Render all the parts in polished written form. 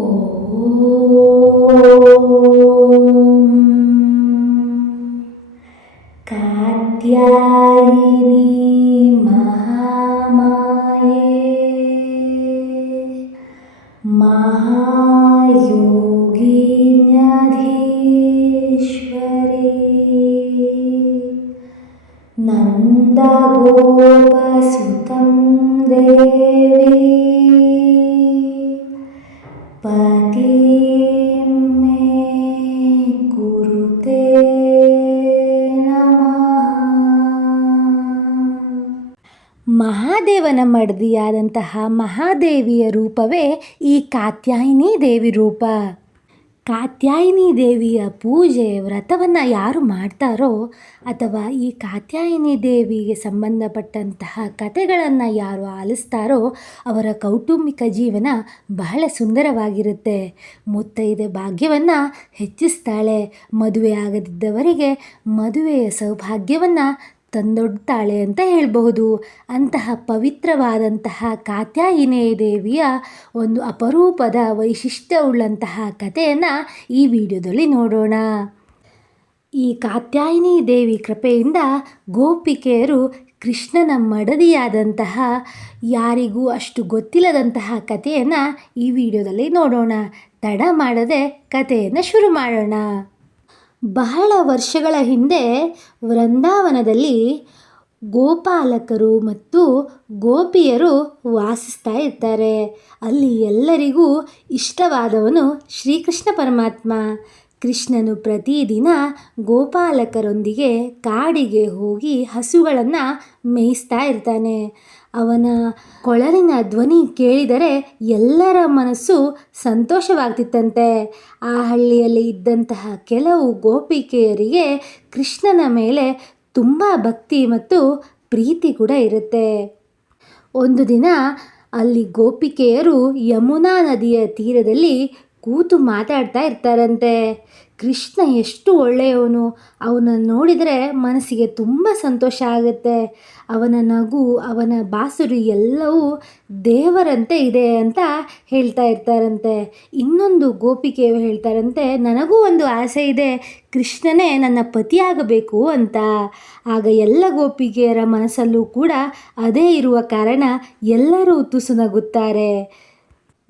ಓಂ ಕಾತ್ಯಾಯಿನಿ ಮಹಾಮಾಯೇ ಮಹಾಯೋಗಿನ್ಯಧೀಶ್ವರಿ ನಂದಗೋಪಸುತಂ ದೇವಿ ಪತಿಂ ಮೇ ಕುರುತೆ ನಮಃ. ಮಹಾದೇವನ ಮಡದಿಯಾದಂತಹ ಮಹಾದೇವಿಯ ರೂಪವೇ ಈ ಕಾತ್ಯಾಯಿನಿ ದೇವಿ ರೂಪ. ಕಾತ್ಯಾಯಿನಿ ದೇವಿಯ ಪೂಜೆ ವ್ರತವನ್ನು ಯಾರು ಮಾಡ್ತಾರೋ ಅಥವಾ ಈ ಕಾತ್ಯಾಯಿನಿ ದೇವಿಗೆ ಸಂಬಂಧಪಟ್ಟಂತಹ ಕಥೆಗಳನ್ನು ಯಾರು ಆಲಿಸ್ತಾರೋ ಅವರ ಕೌಟುಂಬಿಕ ಜೀವನ ಬಹಳ ಸುಂದರವಾಗಿರುತ್ತೆ. ಮುತ್ತೈದೆ ಭಾಗ್ಯವನ್ನು ಹೆಚ್ಚಿಸ್ತಾಳೆ. ಮದುವೆ ಆಗದಿದ್ದವರಿಗೆ ಮದುವೆಯ ಸೌಭಾಗ್ಯವನ್ನು ತಂದೊಡ್ತಾಳೆ ಅಂತ ಹೇಳಬಹುದು. ಅಂತಹ ಪವಿತ್ರವಾದಂತಹ ಕಾತ್ಯಾಯಿನಿ ದೇವಿಯ ಒಂದು ಅಪರೂಪದ ವೈಶಿಷ್ಟ್ಯವುಳ್ಳಂತಹ ಕಥೆಯನ್ನು ಈ ವಿಡಿಯೋದಲ್ಲಿ ನೋಡೋಣ. ಈ ಕಾತ್ಯಾಯಿನಿ ದೇವಿ ಕೃಪೆಯಿಂದ ಗೋಪಿಕೆಯರು ಕೃಷ್ಣನ ಮಡದಿಯಾದಂತಹ ಯಾರಿಗೂ ಅಷ್ಟು ಗೊತ್ತಿಲ್ಲದಂತಹ ಕಥೆಯನ್ನು ಈ ವಿಡಿಯೋದಲ್ಲಿ ನೋಡೋಣ. ತಡ ಮಾಡದೆ ಕಥೆಯನ್ನು ಶುರು ಮಾಡೋಣ. ಬಹಳ ವರ್ಷಗಳ ಹಿಂದೆ ವೃಂದಾವನದಲ್ಲಿ ಗೋಪಾಲಕರು ಮತ್ತು ಗೋಪಿಯರು ವಾಸಿಸ್ತಾ ಇರ್ತಾರೆ. ಅಲ್ಲಿ ಎಲ್ಲರಿಗೂ ಇಷ್ಟವಾದವನು ಶ್ರೀಕೃಷ್ಣ ಪರಮಾತ್ಮ. ಕೃಷ್ಣನು ಪ್ರತಿದಿನ ಗೋಪಾಲಕರೊಂದಿಗೆ ಕಾಡಿಗೆ ಹೋಗಿ ಹಸುಗಳನ್ನು ಮೇಯಿಸ್ತಾ ಇರ್ತಾನೆ. ಅವನ ಕೊಳಲಿನ ಧ್ವನಿ ಕೇಳಿದರೆ ಎಲ್ಲರ ಮನಸ್ಸು ಸಂತೋಷವಾಗ್ತಿತ್ತಂತೆ. ಆ ಹಳ್ಳಿಯಲ್ಲಿ ಇದ್ದಂತಹ ಕೆಲವು ಗೋಪಿಕೆಯರಿಗೆ ಕೃಷ್ಣನ ಮೇಲೆ ತುಂಬ ಭಕ್ತಿ ಮತ್ತು ಪ್ರೀತಿ ಕೂಡ ಇರುತ್ತೆ. ಒಂದು ದಿನ ಅಲ್ಲಿ ಗೋಪಿಕೆಯರು ಯಮುನಾ ನದಿಯ ತೀರದಲ್ಲಿ ಕೂತು ಮಾತಾಡ್ತಾ ಇರ್ತಾರಂತೆ. ಕೃಷ್ಣ ಎಷ್ಟು ಒಳ್ಳೆಯವನು, ಅವನನ್ನು ನೋಡಿದರೆ ಮನಸ್ಸಿಗೆ ತುಂಬ ಸಂತೋಷ ಆಗುತ್ತೆ. ಅವನ ನಗು, ಅವನ ಬಾಸುರಿ ಎಲ್ಲವೂ ದೇವರಂತೆ ಇದೆ ಅಂತ ಹೇಳ್ತಾ ಇರ್ತಾರಂತೆ. ಇನ್ನೊಂದು ಗೋಪಿಕೆಯು ಹೇಳ್ತಾರಂತೆ, ನನಗೂ ಒಂದು ಆಸೆ ಇದೆ, ಕೃಷ್ಣನೇ ನನ್ನ ಪತಿಯಾಗಬೇಕು ಅಂತ. ಆಗ ಎಲ್ಲ ಗೋಪಿಕೆಯರ ಮನಸ್ಸಲ್ಲೂ ಕೂಡ ಅದೇ ಇರುವ ಕಾರಣ ಎಲ್ಲರೂ ತುಸು ನಗುತ್ತಾರೆ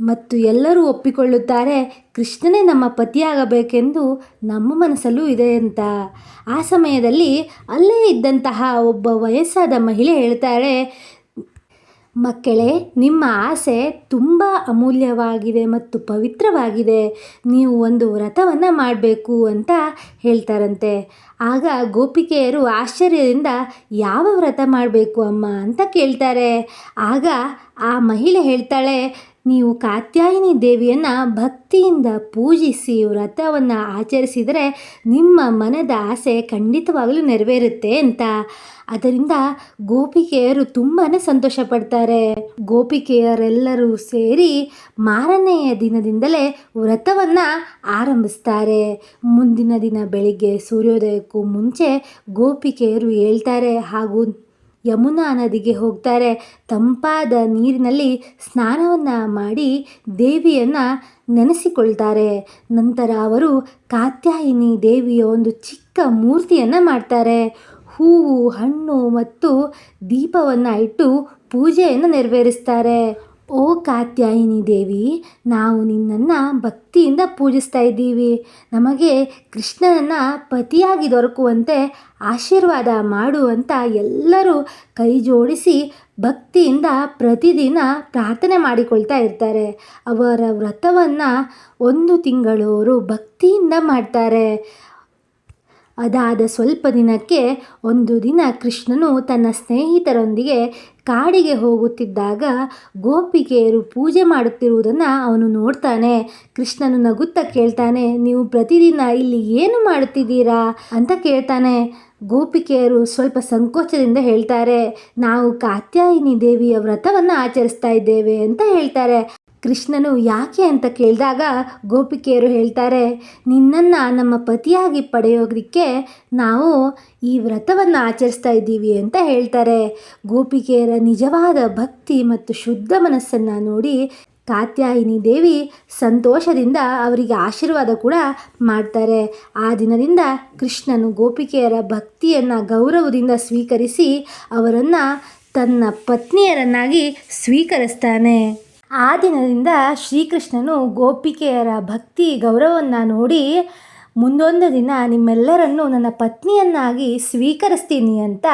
ಮತ್ತು ಎಲ್ಲರೂ ಒಪ್ಪಿಕೊಳ್ಳುತ್ತಾರೆ, ಕೃಷ್ಣನೇ ನಮ್ಮ ಪತಿಯಾಗಬೇಕೆಂದು ನಮ್ಮ ಮನಸ್ಸಲ್ಲೂ ಇದೆ ಅಂತ. ಆ ಸಮಯದಲ್ಲಿ ಅಲ್ಲೇ ಇದ್ದಂತಹ ಒಬ್ಬ ವಯಸ್ಸಾದ ಮಹಿಳೆ ಹೇಳ್ತಾಳೆ, ಮಕ್ಕಳೇ, ನಿಮ್ಮ ಆಸೆ ತುಂಬ ಅಮೂಲ್ಯವಾಗಿದೆ ಮತ್ತು ಪವಿತ್ರವಾಗಿದೆ. ನೀವು ಒಂದು ವ್ರತವನ್ನು ಮಾಡಬೇಕು ಅಂತ ಹೇಳ್ತಾರಂತೆ. ಆಗ ಗೋಪಿಕೆಯರು ಆಶ್ಚರ್ಯದಿಂದ ಯಾವ ವ್ರತ ಮಾಡಬೇಕು ಅಮ್ಮ ಅಂತ ಕೇಳ್ತಾರೆ. ಆಗ ಆ ಮಹಿಳೆ ಹೇಳ್ತಾಳೆ, ನೀವು ಕಾತ್ಯಾಯಿನಿ ದೇವಿಯನ್ನು ಭಕ್ತಿಯಿಂದ ಪೂಜಿಸಿ ವ್ರತವನ್ನು ಆಚರಿಸಿದರೆ ನಿಮ್ಮ ಮನದ ಆಸೆ ಖಂಡಿತವಾಗಲೂ ನೆರವೇರುತ್ತೆ ಅಂತ. ಅದರಿಂದ ಗೋಪಿಕೆಯರು ತುಂಬಾ ಸಂತೋಷ ಪಡ್ತಾರೆ. ಗೋಪಿಕೆಯರೆಲ್ಲರೂ ಸೇರಿ ಮಾರನೆಯ ದಿನದಿಂದಲೇ ವ್ರತವನ್ನು ಆರಂಭಿಸ್ತಾರೆ. ಮುಂದಿನ ದಿನ ಬೆಳಿಗ್ಗೆ ಸೂರ್ಯೋದಯಕ್ಕೂ ಮುಂಚೆ ಗೋಪಿಕೆಯರು ಹೇಳ್ತಾರೆ ಹಾಗೂ ಯಮುನಾ ನದಿಗೆ ಹೋಗ್ತಾರೆ. ತಂಪಾದ ನೀರಿನಲ್ಲಿ ಸ್ನಾನವನ್ನು ಮಾಡಿ ದೇವಿಯನ್ನು ನೆನೆಸಿಕೊಳ್ತಾರೆ. ನಂತರ ಅವರು ಕಾತ್ಯಾಯಿನಿ ದೇವಿಯ ಒಂದು ಚಿಕ್ಕ ಮೂರ್ತಿಯನ್ನು ಮಾಡ್ತಾರೆ. ಹೂವು, ಹಣ್ಣು ಮತ್ತು ದೀಪವನ್ನು ಇಟ್ಟು ಪೂಜೆಯನ್ನು ನೆರವೇರಿಸ್ತಾರೆ. ಓ ಕಾತ್ಯಾಯಿನಿ ದೇವಿ, ನಾವು ನಿನ್ನನ್ನು ಭಕ್ತಿಯಿಂದ ಪೂಜಿಸ್ತಾ ಇದ್ದೀವಿ. ನಮಗೆ ಕೃಷ್ಣನನ್ನು ಪತಿಯಾಗಿ ದೊರಕುವಂತೆ ಆಶೀರ್ವಾದ ಮಾಡು ಅಂತ ಎಲ್ಲರೂ ಕೈ ಜೋಡಿಸಿ ಭಕ್ತಿಯಿಂದ ಪ್ರತಿದಿನ ಪ್ರಾರ್ಥನೆ ಮಾಡಿಕೊಳ್ತಾ ಇರ್ತಾರೆ. ಅವರ ವ್ರತವನ್ನು 1 ತಿಂಗಳು ಅವರು ಭಕ್ತಿಯಿಂದ ಮಾಡ್ತಾರೆ. ಅದಾದ ಸ್ವಲ್ಪ ದಿನಕ್ಕೆ ಒಂದು ದಿನ ಕೃಷ್ಣನು ತನ್ನ ಸ್ನೇಹಿತರೊಂದಿಗೆ ಕಾಡಿಗೆ ಹೋಗುತ್ತಿದ್ದಾಗ ಗೋಪಿಕೆಯರು ಪೂಜೆ ಮಾಡುತ್ತಿರುವುದನ್ನು ಅವನು ನೋಡ್ತಾನೆ. ಕೃಷ್ಣನು ನಗುತ್ತಾ ಕೇಳ್ತಾನೆ, ನೀವು ಪ್ರತಿದಿನ ಇಲ್ಲಿ ಏನು ಮಾಡುತ್ತಿದ್ದೀರಾ ಅಂತ ಕೇಳ್ತಾನೆ. ಗೋಪಿಕೆಯರು ಸ್ವಲ್ಪ ಸಂಕೋಚದಿಂದ ಹೇಳ್ತಾರೆ, ನಾವು ಕಾತ್ಯಾಯಿನಿ ದೇವಿಯ ವ್ರತವನ್ನು ಆಚರಿಸ್ತಾ ಇದ್ದೇವೆ ಅಂತ ಹೇಳ್ತಾರೆ. ಕೃಷ್ಣನು ಯಾಕೆ ಅಂತ ಕೇಳಿದಾಗ ಗೋಪಿಕೆಯರು ಹೇಳ್ತಾರೆ, ನಿನ್ನನ್ನು ನಮ್ಮ ಪತಿಯಾಗಿ ಪಡೆಯೋದಕ್ಕೆ ನಾವು ಈ ವ್ರತವನ್ನು ಆಚರಿಸ್ತಾ ಇದ್ದೀವಿ ಅಂತ ಹೇಳ್ತಾರೆ. ಗೋಪಿಕೆಯರ ನಿಜವಾದ ಭಕ್ತಿ ಮತ್ತು ಶುದ್ಧ ಮನಸ್ಸನ್ನು ನೋಡಿ ಕಾತ್ಯಾಯಿನಿ ದೇವಿ ಸಂತೋಷದಿಂದ ಅವರಿಗೆ ಆಶೀರ್ವಾದ ಕೂಡ ಮಾಡ್ತಾರೆ. ಆ ದಿನದಿಂದ ಕೃಷ್ಣನು ಗೋಪಿಕೆಯರ ಭಕ್ತಿಯನ್ನು ಗೌರವದಿಂದ ಸ್ವೀಕರಿಸಿ ಅವರನ್ನು ತನ್ನ ಪತ್ನಿಯರನ್ನಾಗಿ ಸ್ವೀಕರಿಸ್ತಾನೆ. ಆ ದಿನದಿಂದ ಶ್ರೀಕೃಷ್ಣನು ಗೋಪಿಕೆಯರ ಭಕ್ತಿ ಗೌರವವನ್ನು ನೋಡಿ ಮುಂದೊಂದು ದಿನ ನಿಮ್ಮೆಲ್ಲರನ್ನು ನನ್ನ ಪತ್ನಿಯನ್ನಾಗಿ ಸ್ವೀಕರಿಸ್ತೀನಿ ಅಂತ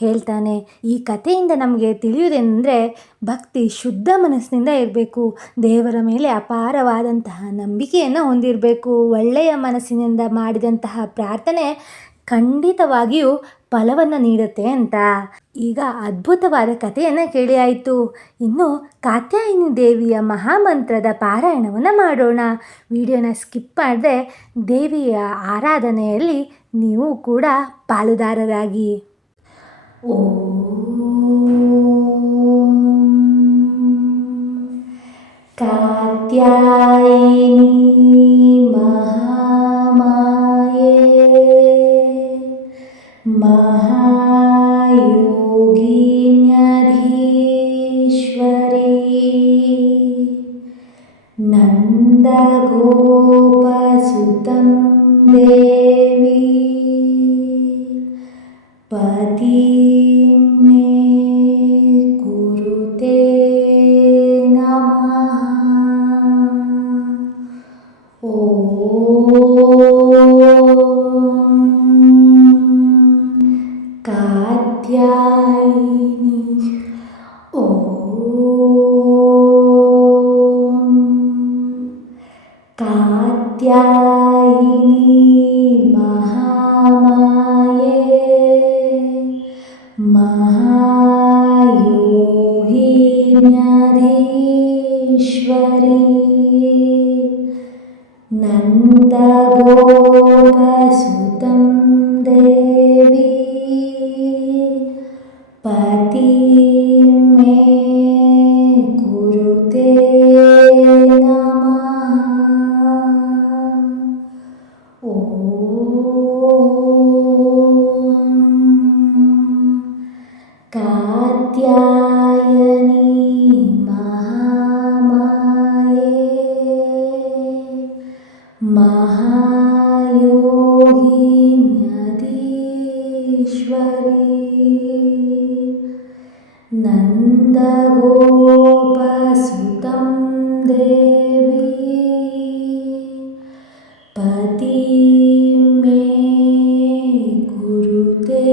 ಹೇಳ್ತಾನೆ. ಈ ಕಥೆಯಿಂದ ನಮಗೆ ತಿಳಿಯುವುದೇನೆಂದರೆ ಭಕ್ತಿ ಶುದ್ಧ ಮನಸ್ಸಿನಿಂದ ಇರಬೇಕು, ದೇವರ ಮೇಲೆ ಅಪಾರವಾದಂತಹ ನಂಬಿಕೆಯನ್ನು ಹೊಂದಿರಬೇಕು. ಒಳ್ಳೆಯ ಮನಸ್ಸಿನಿಂದ ಮಾಡಿದಂತಹ ಪ್ರಾರ್ಥನೆ ಖಂಡಿತವಾಗಿಯೂ ಫಲವನ್ನು ನೀಡುತ್ತೆ ಅಂತ. ಈಗ ಅದ್ಭುತವಾದ ಕಥೆಯನ್ನು ಕೇಳಿ ಆಯಿತು. ಇನ್ನು ಕಾತ್ಯಾಯಿನಿ ದೇವಿಯ ಮಹಾಮಂತ್ರದ ಪಾರಾಯಣವನ್ನು ಮಾಡೋಣ. ವಿಡಿಯೋನ ಸ್ಕಿಪ್ ಮಾಡದೆ ದೇವಿಯ ಆರಾಧನೆಯಲ್ಲಿ ನೀವು ಕೂಡ ಪಾಲುದಾರರಾಗಿ. ಓಂ ಕಾತ್ಯಾಯಿನಿ ಮಹಾಮಾಯೇ ಮಹಾಯೋಗಿನ್ಯಧೀಶ್ವರಿ ನಂದಗೋಪಸುತಂ ದೇವಿ ಪತಿಂ ಮೇ ಕುರುತೆ ನಮಃ. ಓಂ ಕಾತ್ಯಾಯಿನಿ. ಓಂ ಕಾತ್ಯಾಯಿನಿ ಮಹಾಮಾಯೇ ಮಹಾಯೋಗಿನ್ಯಧೀಶ್ವರಿ ನಂದಗೋಪಸುತಂ ದೇವಿ ಪತಿಂ ಮೇ ಕುರುತೆ ನಮಃ. ಓಂ ಕಾತ್ಯಾಯಿನಿ ಮಹಾಮಾಯೇ ಮಹಾಯೋಗಿನ್ಯಧೀಶ್ವರಿ ನಂದಗೋಪಸುತಂ ದೇವಿ ಪತಿಂ ಮೇ ಕುರುತೆ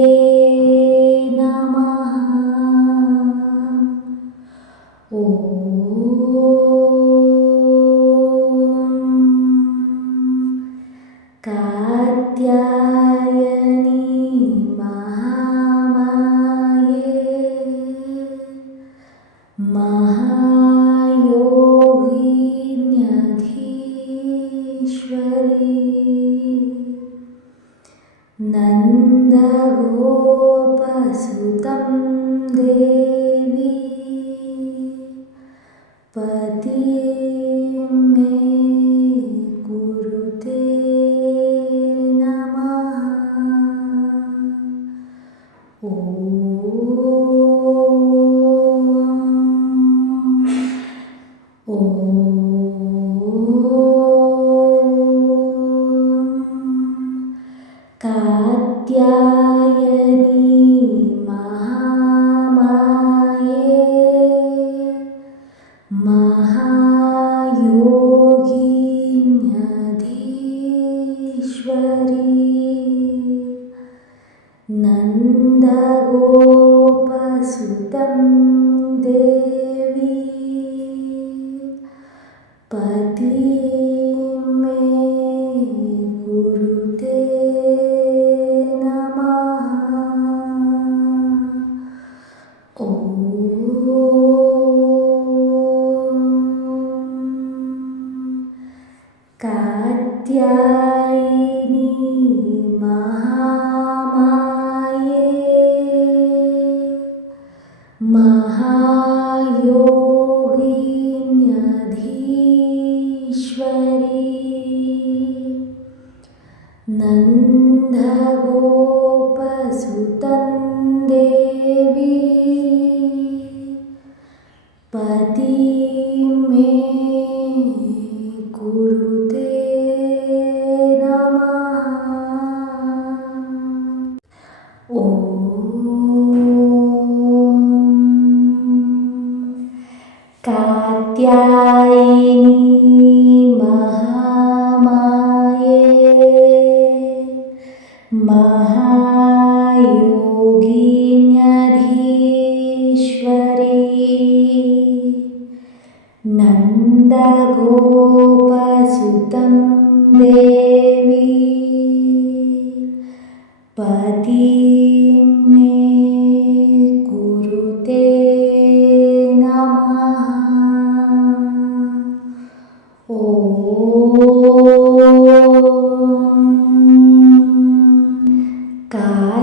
ನಮಃ. ಓಂ ಕಾತ್ಯಾಯಿನಿ ಮಹಾಮಾಯೇ ಮಹಾಯೋಗಿನ್ಯಧೀಶ್ವರಿ ನಂದಗೋಪಸುತಂ ದೇವಿ ಪತಿಂ ಮೇ ಕುರುತೆ ನಮಃ. ಕಾತ್ಯಾಯಿನಿ ಮಹಾಮಾಯೇ ಮಹಾಯೋಗಿನ್ಯಧೀಶ್ವರಿ ನಂದಗೋಪಸುತಂ ದೇವಿ ಪತಿಂ ಮೇ ಕುರುತೆ ನಮಃ. ಓಂ ಕಾತ್ಯಾಯಿನಿ ಮಹಾಮಾಯೇ ಮಹಾಯೋಗಿನ್ಯಧೀಶ್ವರಿ ನಂದಗೋಪಸುತಂ ದೇವಿ ಪತಿಂ ಮೇ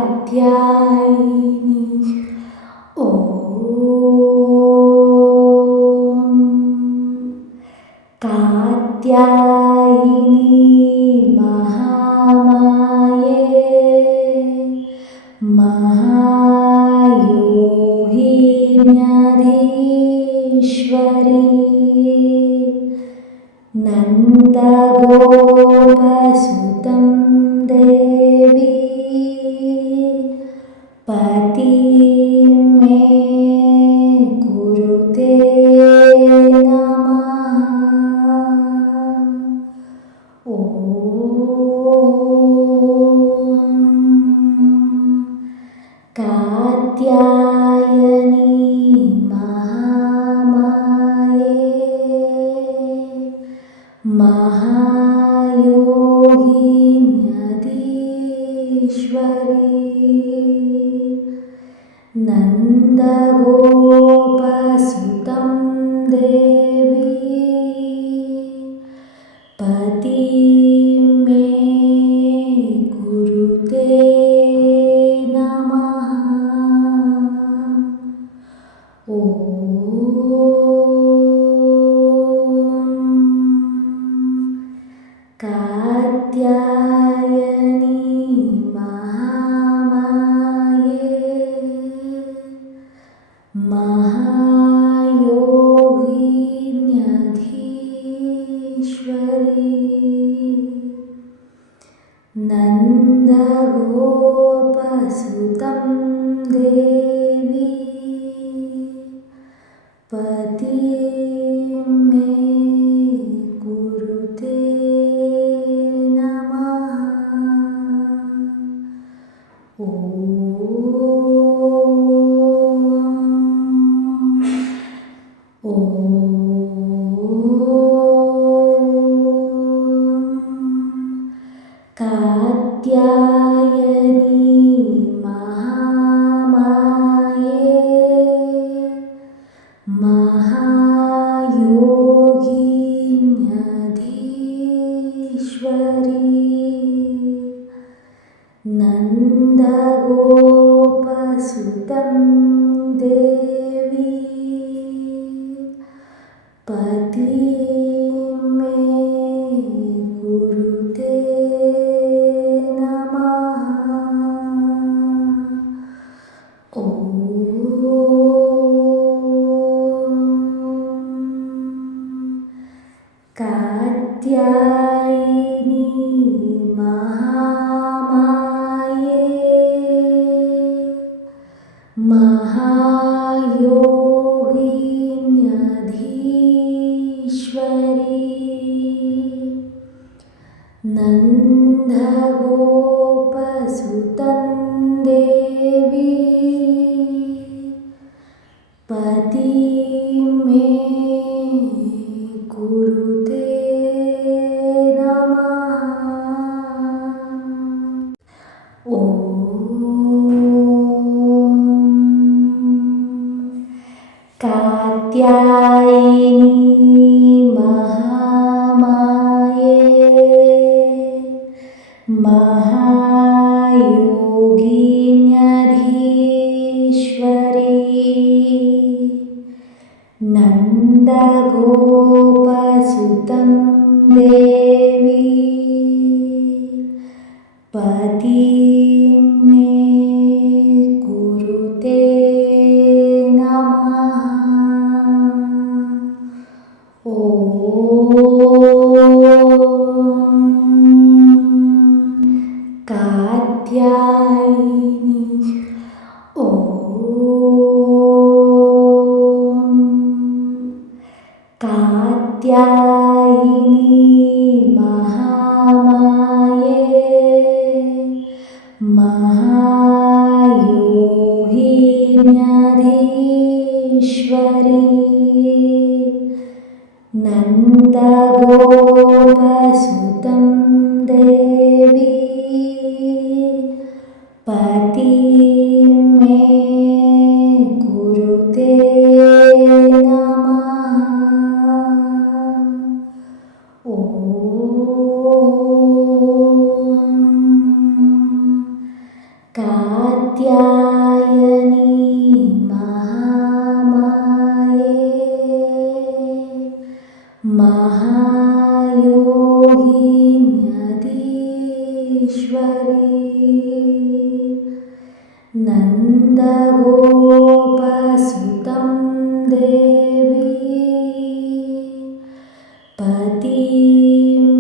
कात्यायिनी ॐ कात्यायिनी महामाये महायोगिन्यधीश्वरी नन्दगोपसुतं देवी पतिं मे कुरुते नमः। ॐ कात्यायनी महामाये महायोगिन्यधीश्वरी नन्दगोपसुतं देवी पतिं मे कुरुते नमः। ॐ कात्यायनी महामाये महायोगिन्यधीश्वरी नन्दगोपसुतं देवी पतिं मे कुरुते नमः। ॐ कात्यायनी महामाये महायोगिन्यधीश्वरी नन्दगोपसुतं देवी पतिं मे कुरुते नमः। ॐ कात्यायिनी महामाये महायोगिन्यधीश्वरी नन्दगोपसुतं देवी पतिं मे कुरुते नमः। ॐ कात्यायिनी महामाये महायोगिन्यधीश्वरी नन्दगोपसुतं देवी पतिं मे कुरुते नमः। ॐ कात्यायिनी ॐ कात्यायिनी महामाये महायोगिन्यधीश्वरी नन्दगोपसुतं देवी पतिं मे कुरुते नमः।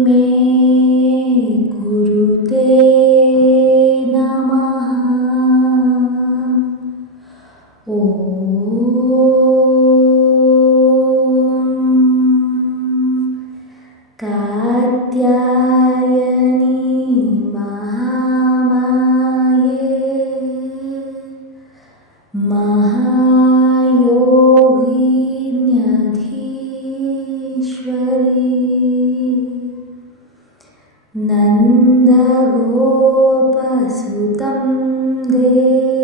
मे कुरुते नमः। ॐ कात्यायनी महामाये महायोगिन्यधीश्वरी नन्दगोपसुतं देवी